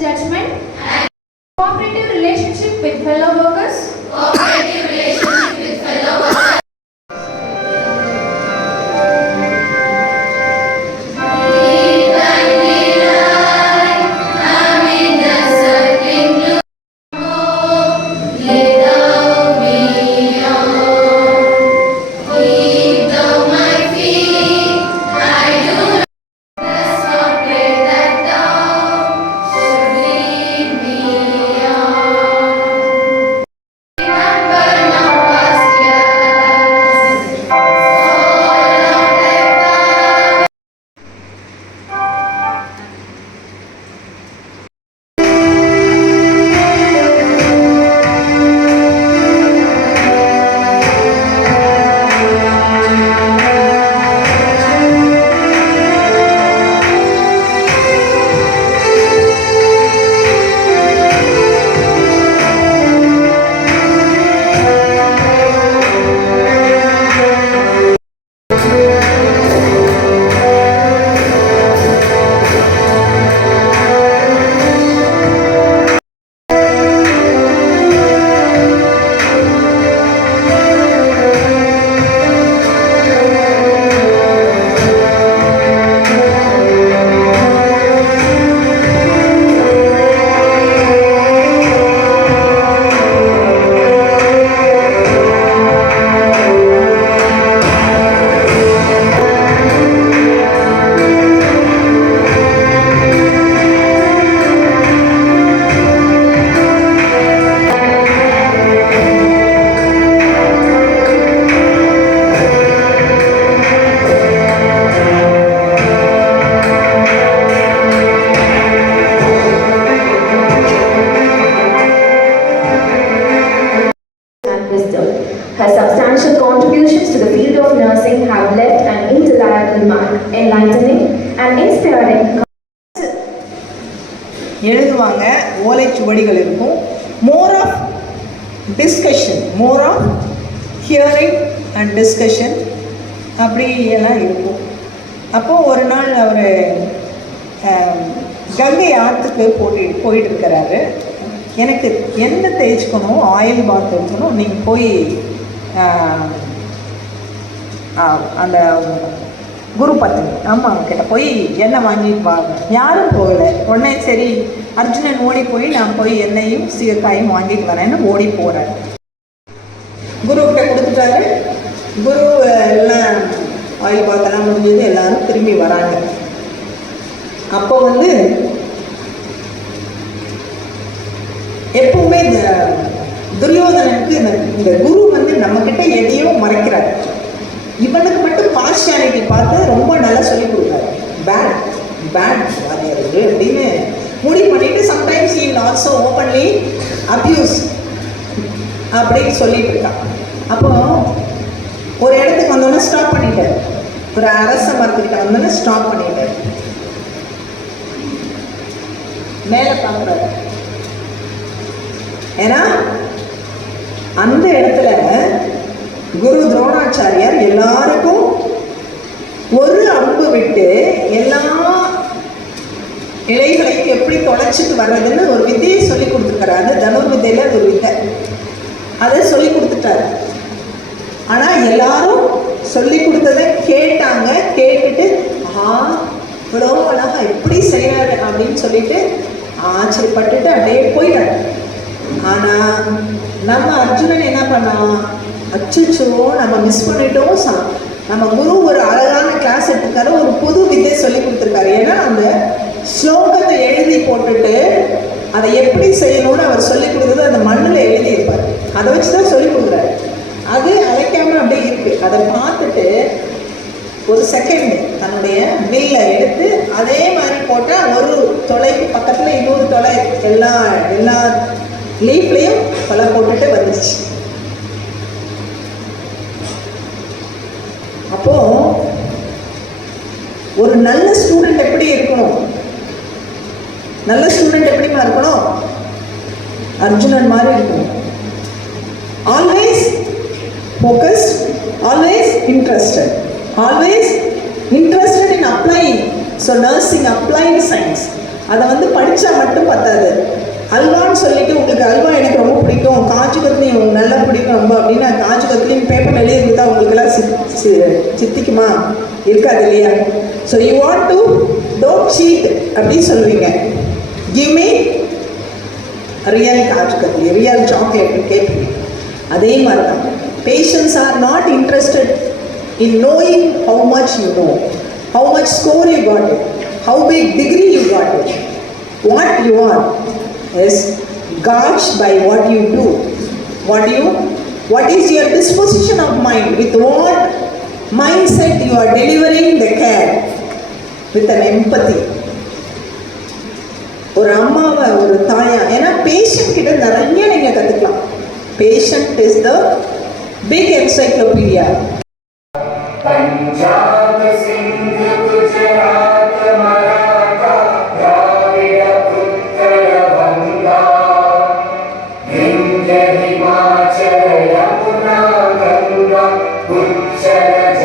judgment, and cooperative relationship with fellow workers. Cooperative relationship with fellow workers. Her substantial contributions to the field of nursing have left an indelible mark, enlightening and inspiring. எழுதுவாங்க, ஓலைச்சுவடிகள் இருக்கும். More of discussion, more of hearing and discussion அப்படி எல்லாம் இருக்கும். அப்போது ஒரு நாள் அவர் கங்கை ஆற்றுக்கு போயிட்டு இருக்கிறாரு. எனக்கு எண்ணெய் தேய்ச்சிக்கணும், ஆயில் பாத் எடுக்கணும், நீங்கள் போய் அந்த குரு பத்னி அம்மா கிட்ட போய் எண்ணெய் வாங்கிட்டு வாங்க. யாரும் போகலை. உடனே சரி அர்ஜுனன் ஓடி போய் நான் போய் எண்ணெயும் சீர்காயும் வாங்கிட்டு வரேன்னு ஓடி போகிறார். குருக்கிட்ட கொடுத்துட்டாரு. குரு எல்லாம் ஆயில் பாத்தெல்லாம் முடிஞ்சது, எல்லாரும் திரும்பி வராங்க. அப்போ எப்பவுமே இந்த துரியோதனனுக்கு இந்த குரு நம்மக்கிட்ட எதையோ மறைக்கிறார். இவனுக்கு மட்டும் பார்ஷியாலிட்டி பார்த்து ரொம்ப நல்லா சொல்லிக் கொடுத்தாரு. பேட் வாரியருக்கு அப்படின்னு முடிவு பண்ணிட்டு sometimes he will also openly abuse அப்படின்னு சொல்லிட்டு இருக்கான். அப்போ ஒரு இடத்துக்கு வந்தோன்னே ஸ்டாப் பண்ணிட்டார். ஒரு அரச மரத்துக்கிட்ட வந்தோன்னே ஸ்டாப் பண்ணிட்டார். மேலே பார்க்குறாரு. ஏன்னா அந்த இடத்துல குரு துரோணாச்சாரியார் எல்லாருக்கும் ஒரு அம்பு விட்டு எல்லா இலைகளையும் எப்படி தொலைச்சிட்டு வர்றதுன்னு ஒரு வித்தையை சொல்லி கொடுத்துருக்காரு. தனுர்வித்தையில் அது ஒரு வித்தை, அதை சொல்லி கொடுத்துட்டாரு. ஆனால் எல்லாரும் சொல்லி கொடுத்ததை கேட்டாங்க. கேட்டுட்டு இவ்வளோ அழகா எப்படி செய்யறாரு அப்படின்னு சொல்லிட்டு ஆச்சரியப்பட்டுட்டு அப்படியே போயிட்டாரு. ஆனால் நம்ம அர்ஜுனன் என்ன பண்ணான், அச்சுச்சோ நம்ம மிஸ் பண்ணிட்டோம். நம்ம குரு ஒரு அழகான கிளாஸ் எடுத்துருக்காரு, ஒரு புது வித்தை சொல்லி கொடுத்துருக்காரு. ஏன்னா அந்த ஸ்லோகத்தை எழுதி போட்டுட்டு அதை எப்படி செய்யணும்னு அவர் சொல்லி கொடுத்தது அந்த மண்ணில் எழுதியிருப்பார். அதை வச்சு தான் சொல்லி கொடுக்குறாரு. அது அழைக்காமல் அப்படியே இருக்கு. அதை பார்த்துட்டு ஒரு செகண்ட் தன்னுடைய வில்லை எடுத்து அதே மாதிரி போட்டால் ஒரு தொலைக்கு பக்கத்தில் இன்னொரு தொலை எல்லா லீஃப்லையும் பல போட்டுட்டு வந்துச்சு. அப்போ ஒரு நல்ல ஸ்டூடெண்ட் எப்படி இருக்கணும், நல்ல ஸ்டூடெண்ட் எப்படிமா இருக்கணும், அர்ஜுனன் மாதிரி இருக்கணும். Always focused, always interested in applying. So nursing applied science. அதை வந்து படித்தா மட்டும் பத்தாது. அல்வான்னு சொல்லிட்டு உங்களுக்கு அல்வா எனக்கு ரொம்ப பிடிக்கும், காஜு கத்லி உங்களுக்கு நல்லா பிடிக்கும் ரொம்ப அப்படின்னா காஜு கத்லின்னு பேப்பர் எழுதிருந்தா உங்களுக்கெல்லாம் சித்திக்குமா? இருக்காது இல்லையா? So you want to don't cheat அப்படின்னு சொல்லுவீங்க. Give me real kaju katli, real chocolate கேட்பீங்க. அதே மாதிரி தான் patients are not interested in knowing how much you know, how much score you got it, how big degree you got it. What you are is gauged by what you do. What is your disposition of mind? With what mindset you are delivering the care? With an empathy. ஒரு அம்மாவை ஒரு தாயா, ஏன்னா patient கிட்ட நிறைய நீங்க கத்துக்கலாம். Patient is the big encyclopedia. Punjab Sindh Gujarat Maratha Dravida उत्तर बंगा विंध्य हिमाचल यमुना गंगा उच्चल